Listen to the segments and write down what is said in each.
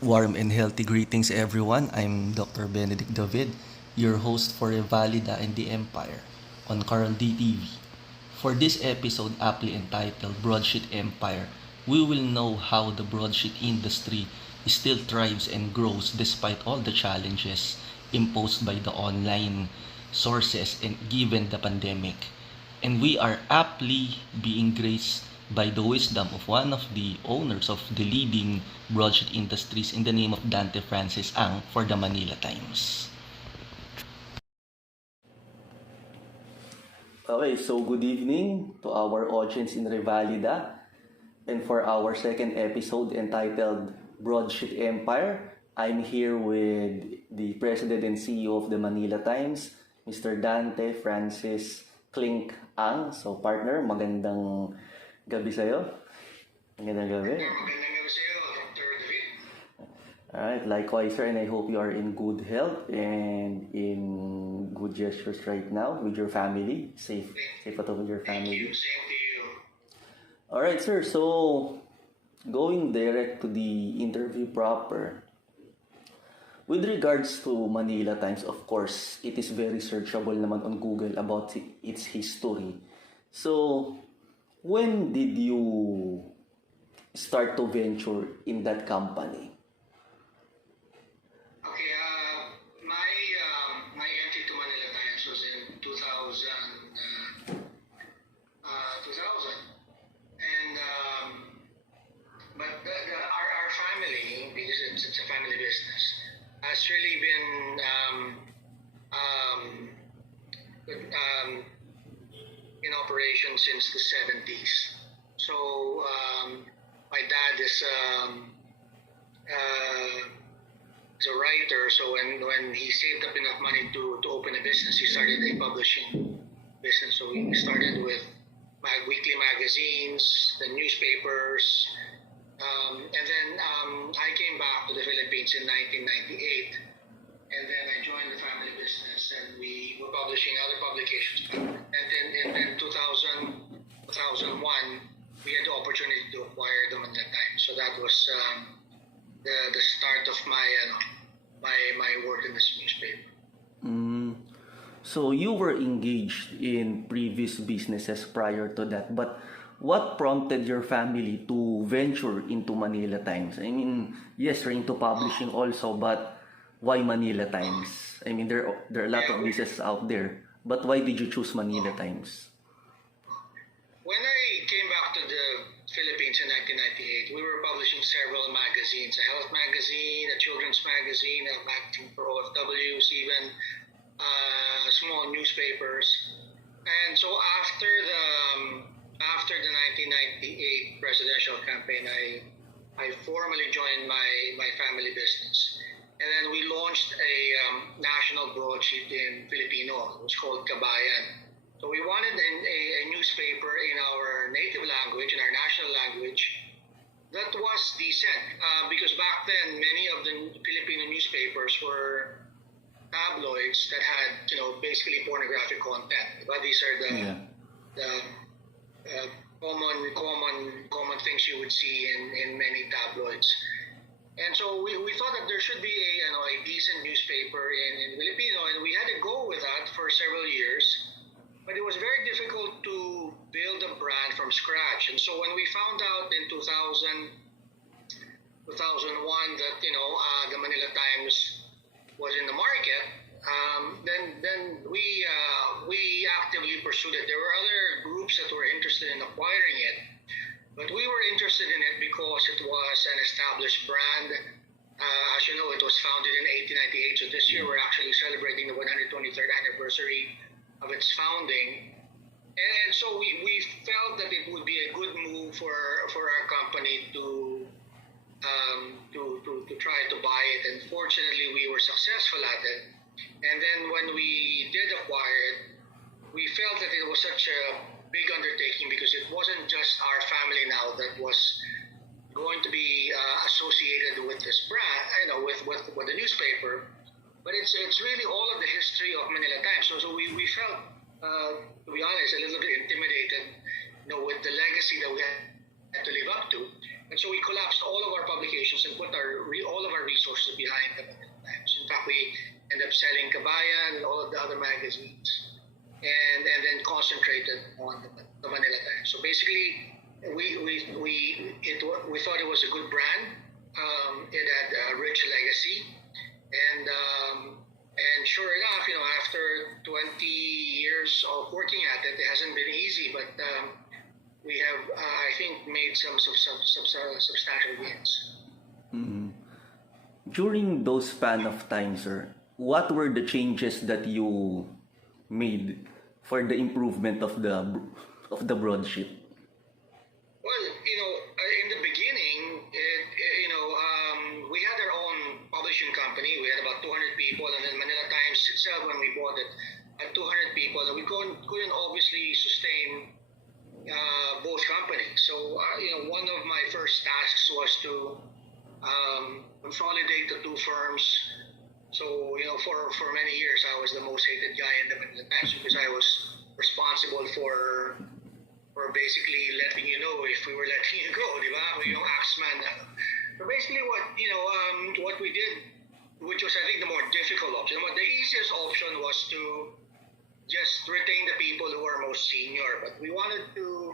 Warm and healthy greetings, everyone. I'm Dr. Benedict, your host for REVALIDA and the Empire on Carl DTV. For this episode, aptly entitled Broadsheet Empire, we will know how the broadsheet industry still thrives and grows despite all the challenges imposed by the online sources and given the pandemic. And we are aptly being graced by the wisdom of one of the owners of the leading broadsheet industries in the name of Dante Ang for the Manila Times. Okay, so good evening to our audience in Revalida. And for our second episode entitled Broadsheet Empire, I'm here with the President and CEO of the Manila Times, Mr. Dante Ang. So partner, magandang gabi sa'yo. Magandang gabi. Magandang gabi sa'yo, Dr. David. Alright, likewise sir, and I hope you are in good health and in good gestures right now with your family. Safe at home with your family. Thank you, same to you. Alright sir, so going direct to the interview proper. With regards to Manila Times, of course, it is very searchable naman on Google about its history. So, when did you start to venture in that company? Okay, my entry to Manila Times was in 2000, and but our family, because it's a family business, has really been in operation since the 70s. So my dad is a writer, so when he saved up enough money to open a business, he started a publishing business. So we started with weekly magazines, the newspapers, and then I came back to the Philippines in 1998, and then I joined the family business, and we were publishing other publications. And then in 2001, we had the opportunity to acquire the Manila Times. So that was the start of my work in this newspaper. So you were engaged in previous businesses prior to that, but what prompted your family to venture into Manila Times? I mean, yes, you're into publishing also, but why Manila Times? I mean, there are a lot of businesses out there, but why did you choose Manila Times? When I came back to the Philippines in 1998, we were publishing several magazines, a health magazine, a children's magazine, a magazine for OFWs, even small newspapers. And so after the 1998 presidential campaign, I formally joined my family business. And then we launched a national broadsheet in Filipino. It was called Kabayan. So we wanted a newspaper in our native language, in our national language, that was decent. Because back then, many of the Filipino newspapers were tabloids that had, basically pornographic content. But these are the common things you would see in many tabloids. And so we thought that there should be a decent newspaper in Filipino, and we had to go with that for several years. But it was very difficult to build a brand from scratch. And so when we found out in 2001 that the Manila Times was in the market, then we actively pursued it. There were other groups that were interested in acquiring it, but we were interested in it because it was an established brand. As you know, it was founded in 1898, so this year we're actually celebrating the 123rd anniversary of its founding. And so we felt that it would be a good move for our company to try to buy it, and fortunately we were successful at it. And then when we did acquire it, we felt that it was such a big undertaking because it wasn't just our family now that was going to be associated with this brand, with the newspaper, but it's really all of the history of Manila Times. So we felt, to be honest, a little bit intimidated, with the legacy that we had to live up to. And so we collapsed all of our publications and put all of our resources behind the Manila Times. In fact, we ended up selling Kabayan and all of the other magazines, and then concentrated on the Manila Times. So basically, we thought it was a good brand. It had a rich legacy, and sure enough, after 20 years of working at it, it hasn't been easy, but we have, I think, made some substantial gains. Mm-hmm. During those span of time, sir, what were the changes that you made for the improvement of the broadsheet? Well, in the beginning, we had our own publishing company. We had about 200 people, and then Manila Times itself, when we bought it, had 200 people, and we couldn't obviously sustain both companies. So, one of my first tasks was to consolidate the two firms. So, for many years, I was the most hated guy in the Manila Times because I was responsible for basically letting you know if we were letting you go, di ba? Yung axeman. So basically what we did, which was I think the more difficult option, the easiest option was to just retain the people who are most senior, but we wanted to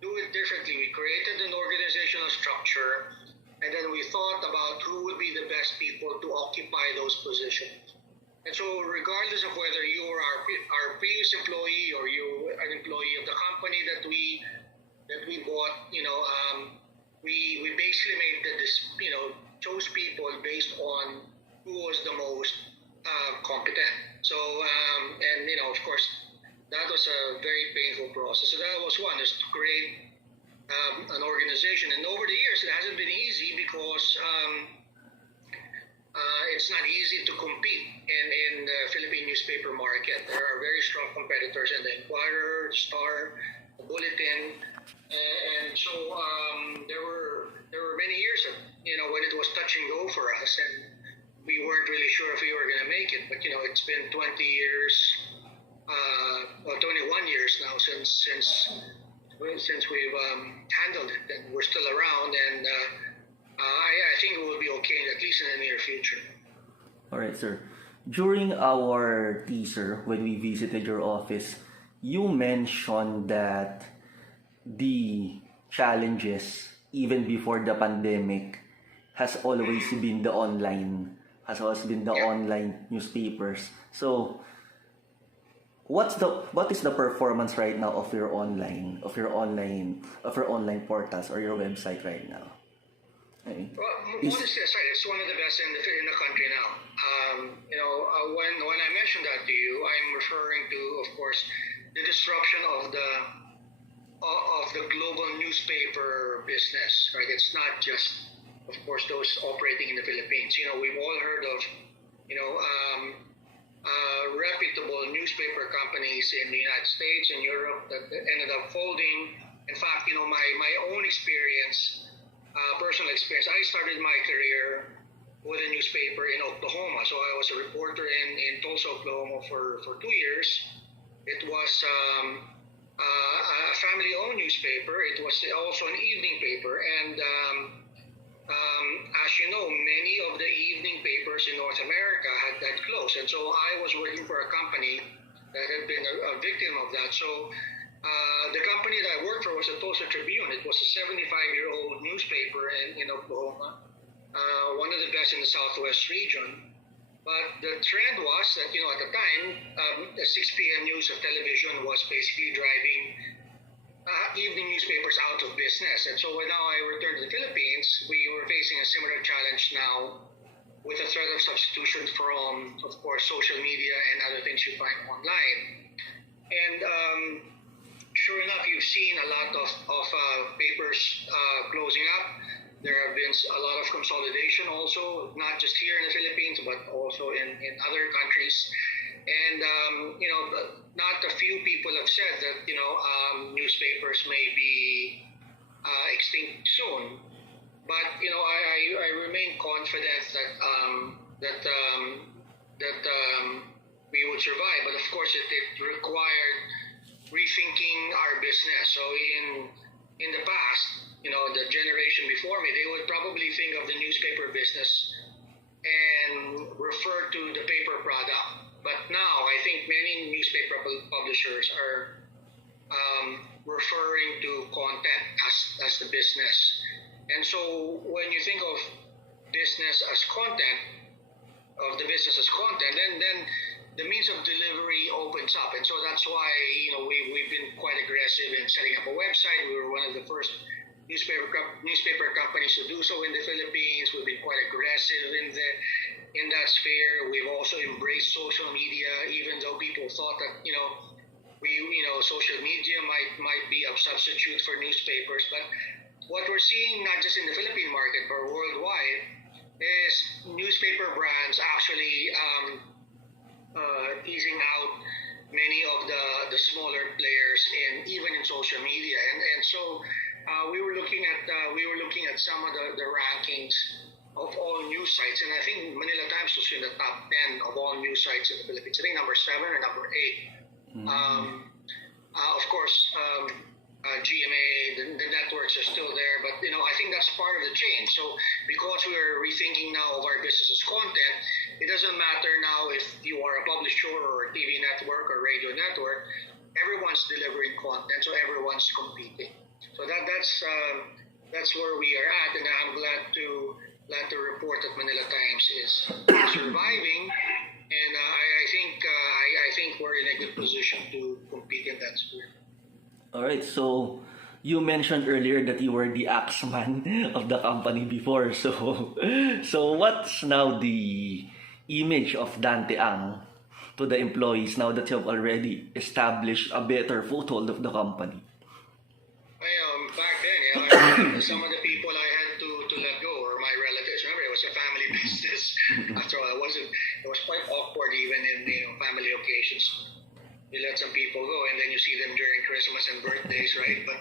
do it differently. We created an organizational structure, and then we thought about who would be the best people to occupy those positions. And so regardless of whether you were our previous employee or you an employee of the company that we bought, we basically made chose people based on who was the most competent. So and of course that was a very painful process. So that was one, is to create an organization. And over the years it hasn't been easy because it's not easy to compete in the Philippine newspaper market. There are very strong competitors in the Inquirer, the Star, the Bulletin, and so there were many years that when it was touch and go for us, and we weren't really sure if we were going to make it. But it's been 20 years, 21 years now since we've handled it, and we're still around, and I think it will be okay, at least in the near future. All right, sir. During our teaser, when we visited your office, you mentioned that the challenges, even before the pandemic, has always been the online newspapers. So, what is the performance right now of your online portals or your website right now? Well, honestly, it's one of the best in the country now. When I mentioned that to you, I'm referring to, of course, the disruption of the global newspaper business. Right? It's not just, of course, those operating in the Philippines. We've all heard of, reputable newspaper companies in the United States and Europe that ended up folding. In fact, my own experience. Personal experience. I started my career with a newspaper in Oklahoma. So I was a reporter in Tulsa, Oklahoma for 2 years. It was a family-owned newspaper. It was also an evening paper. And as you know, many of the evening papers in North America had closed. And so I was working for a company that had been a victim of that. So the company that I worked for was the Tulsa Tribune. It was a 75-year-old newspaper in Oklahoma, one of the best in the Southwest region. But the trend was that, at the time, the 6 p.m. news of television was basically driving evening newspapers out of business. And so when now I returned to the Philippines, we were facing a similar challenge now with the threat of substitution from, of course, social media and other things you find online. And sure enough, you've seen a lot of papers closing up. There have been a lot of consolidation also, not just here in the Philippines, but also in other countries. And, not a few people have said that, newspapers may be extinct soon. But, I remain confident that we would survive. But of course, it required rethinking our business. So in the past, the generation before me, they would probably think of the newspaper business and refer to the paper product. But now I think many newspaper publishers are referring to content as the business. And so when you think of business as content, then the means of delivery opens up. And so that's why we've been quite aggressive in setting up a website. We were one of the first newspaper companies to do so in the Philippines. We've been quite aggressive in that sphere. We've also embraced social media, even though people thought that social media might be a substitute for newspapers. But what we're seeing, not just in the Philippine market but worldwide, is newspaper brands actually teasing out many of the smaller players even in social media, and so we were looking at some of the rankings of all news sites, and I think Manila Times was in the top 10 of all news sites in the Philippines. I think number 7 or number 8. Of course, GMA, the networks are still there, but I think that's part of the change. So because we're rethinking now of our business as content, it doesn't matter now if you are a publisher or a TV network or radio network. Everyone's delivering content, so everyone's competing. So that's where we are at, and I'm glad to report that Manila Times is surviving, and I think we're in a good position to compete in that sphere. All right, so you mentioned earlier that you were the axeman of the company before. So what's now the image of Dante Ang to the employees now that you have already established a better foothold of the company? Back then, some of the people I had to let go were my relatives. Remember, it was a family business. After all, it was quite awkward even in family occasions. You let some people go, and then you see them during Christmas and birthdays, right? But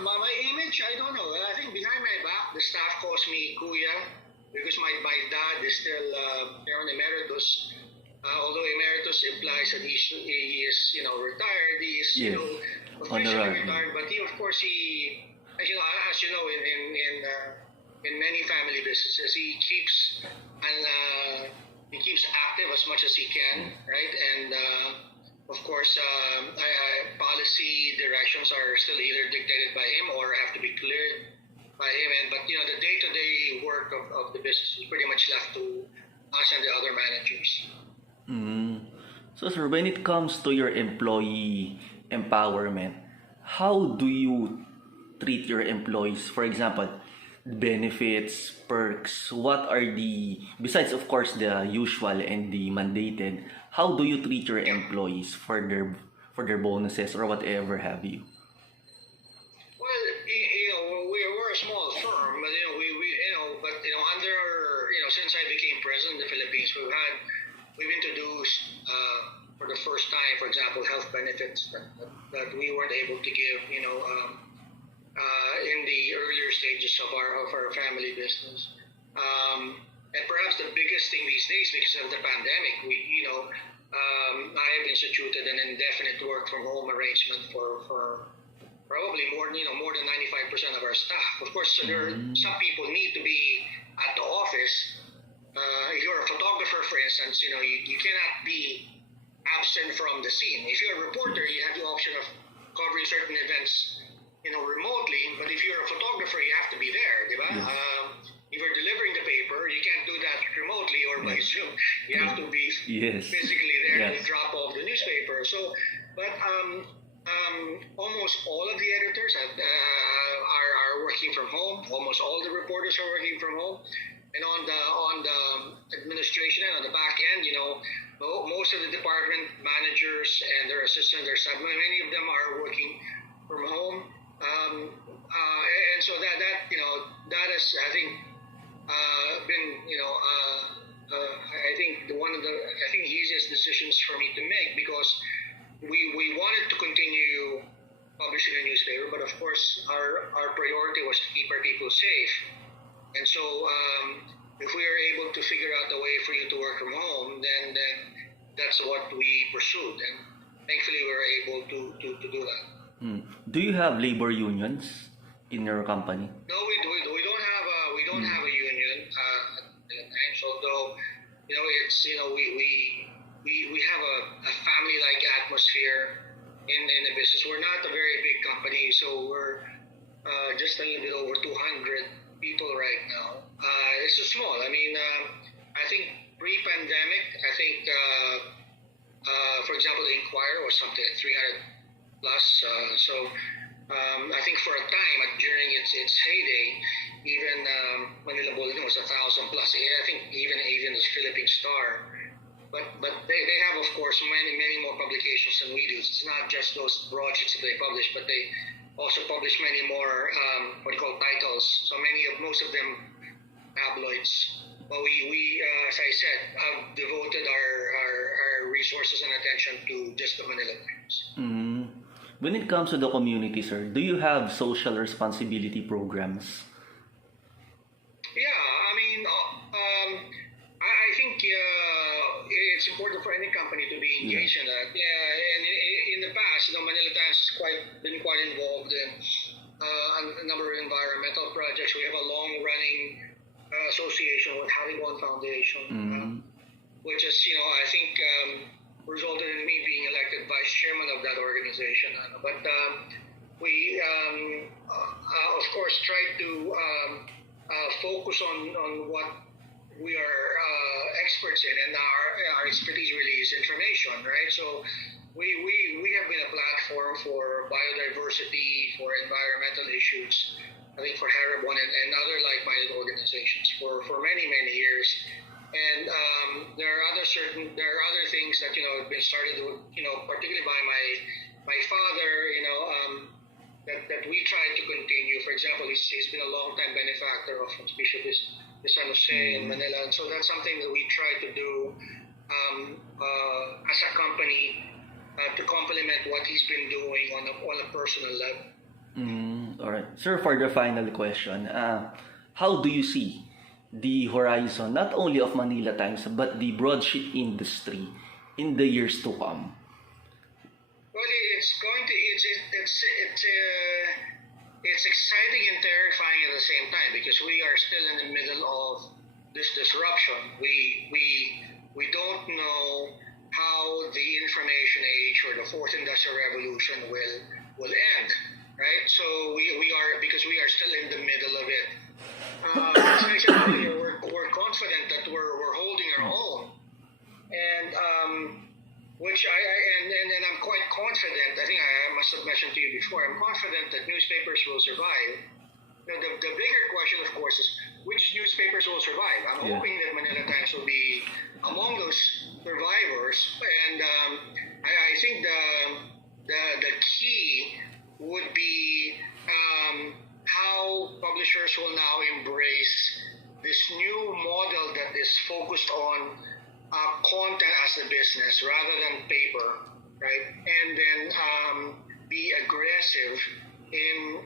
my image, I don't know. I think behind my back, the staff calls me Kuya because my dad is still Chairman Emeritus. Although Emeritus implies that he is retired, he is officially retired. But he, of course, as you know, in many family businesses, he keeps active as much as he can, right? And of course, policy directions are still either dictated by him or have to be cleared by him. But the day-to-day work of the business is pretty much left to us and the other managers. So, sir, when it comes to your employee empowerment, how do you treat your employees? For example, benefits, perks, what are besides of course the usual and the mandated, how do you treat your employees for their bonuses or whatever have you? Well, we're a small firm, but since I became president of the Philippines, we've introduced for the first time, for example, health benefits that we weren't able to give in the earlier stages of our family business. And perhaps the biggest thing these days, because of the pandemic, I have instituted an indefinite work from home arrangement for probably more than 95% of our staff. Of course, some people need to be at the office. If you're a photographer, for instance, you cannot be absent from the scene. If you're a reporter, you have the option of covering certain events remotely, but if you're a photographer, you have to be there, diba? Yes. If you're delivering the paper, you can't do that remotely or by Zoom. You have to be physically there to drop off the newspaper. So, but almost all of the editors are working from home. Almost all the reporters are working from home. And on the administration and on the back end, most of the department managers and their assistants, many of them are working from home. And so that has, I think, been I think one of the easiest decisions for me to make, because we wanted to continue publishing a newspaper, but of course our priority was to keep our people safe. And so if we are able to figure out a way for you to work from home, then that's what we pursued, and thankfully we were able to do that. Do you have labor unions in your company? No, we don't have a union Manila Times. Although, it's we have a family-like atmosphere in the business. We're not a very big company, so we're just a little bit over 200 people right now. It's so small. I mean, I think pre-pandemic, for example, the Inquirer was something like 300 plus. I think for a time, during its heyday, even Manila Bulletin was 1,000 plus. I think even the Philippine Star. But they have, of course, many more publications than we do. It's not just those broadsheets that they publish, but they also publish many more titles. So most of them tabloids. But we as I said, have devoted our resources and attention to just the Manila Times. Mm. When it comes to the community, sir, do you have social responsibility programs? Yeah, I mean, I think it's important for any company to be engaged in that. Yeah, and in the past, Manila Times has been quite involved in a number of environmental projects. We have a long-running association with One Foundation, which is, I think, resulted in me being elected vice chairman of that organization. But we, of course, try to focus on what we are experts in, and our expertise really is information, right? So we have been a platform for biodiversity, for environmental issues, I think for Haribon and other like-minded organizations for many years. And there are other things that have been started, particularly by my father, that we try to continue. For example, he's been a long-time benefactor of Bishop de San Jose in Manila, and so that's something that we try to do as a company to complement what he's been doing on a personal level. All right, sir. For the final question, how do you see the horizon, not only of Manila Times, but the broadsheet industry in the years to come? Well, it's exciting and terrifying at the same time, because we are still in the middle of this disruption. We don't know how the information age or the fourth industrial revolution will end, right? So because we are still in the middle of it. As I said earlier, we're confident that we're holding our own, and I'm quite confident. I think I must have mentioned to you before. I'm confident that newspapers will survive. The bigger question, of course, is which newspapers will survive. I'm hoping that Manila Times will be among those survivors, and I think the key would be how publishers will now embrace this new model that is focused on content as a business rather than paper, right? And then be aggressive in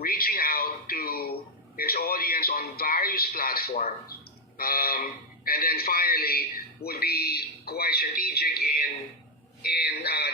reaching out to its audience on various platforms. And then finally, would be quite strategic in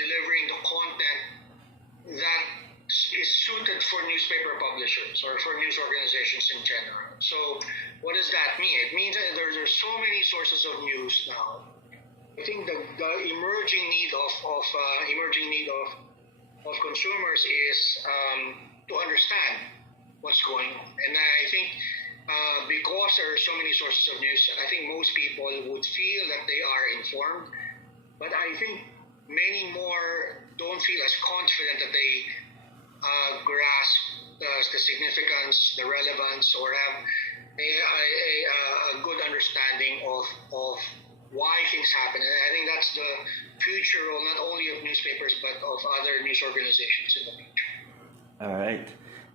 delivering the content that is suited for newspaper publishers or for news organizations in general. So what does that mean? It means that there's so many sources of news now. I think the emerging need of consumers is to understand what's going on. And I think because there are so many sources of news, I think most people would feel that they are informed, but I think many more don't feel as confident that they grasp the significance, the relevance, or have a good understanding of why things happen. And I think that's the future role, not only of newspapers, but of other news organizations in the future. All right.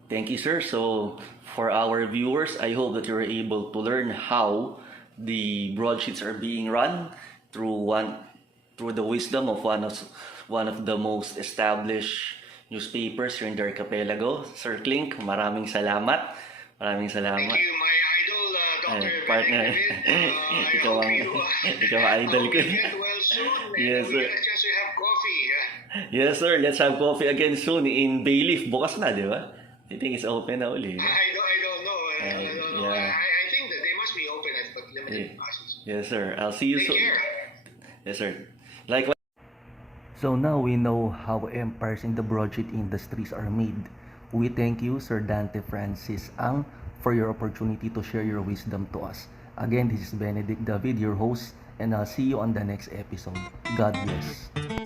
Thank you, sir. So for our viewers, I hope that you're able to learn how the broadsheets are being run through the wisdom of one of the most established newspapers here in the Archipelago. Sir Clink, maraming salamat. Maraming salamat. Thank you, my idol, Dr. Partner. Ikaw ang idol ko. Get well soon. Yes, sir. We get a chance to have coffee. Yes, sir. Let's have coffee again soon in Bayleaf. Bukas na, di ba? I think it's open na uli. I don't know. I don't know. Yeah. I limited classes. Yes, sir. I'll see you Take soon. care. Yes, sir. Likewise. So now we know how empires in the broadsheet industries are made. We thank you, Sir Dante Francis Ang, for your opportunity to share your wisdom to us. Again, this is Benedict David, your host, and I'll see you on the next episode. God bless.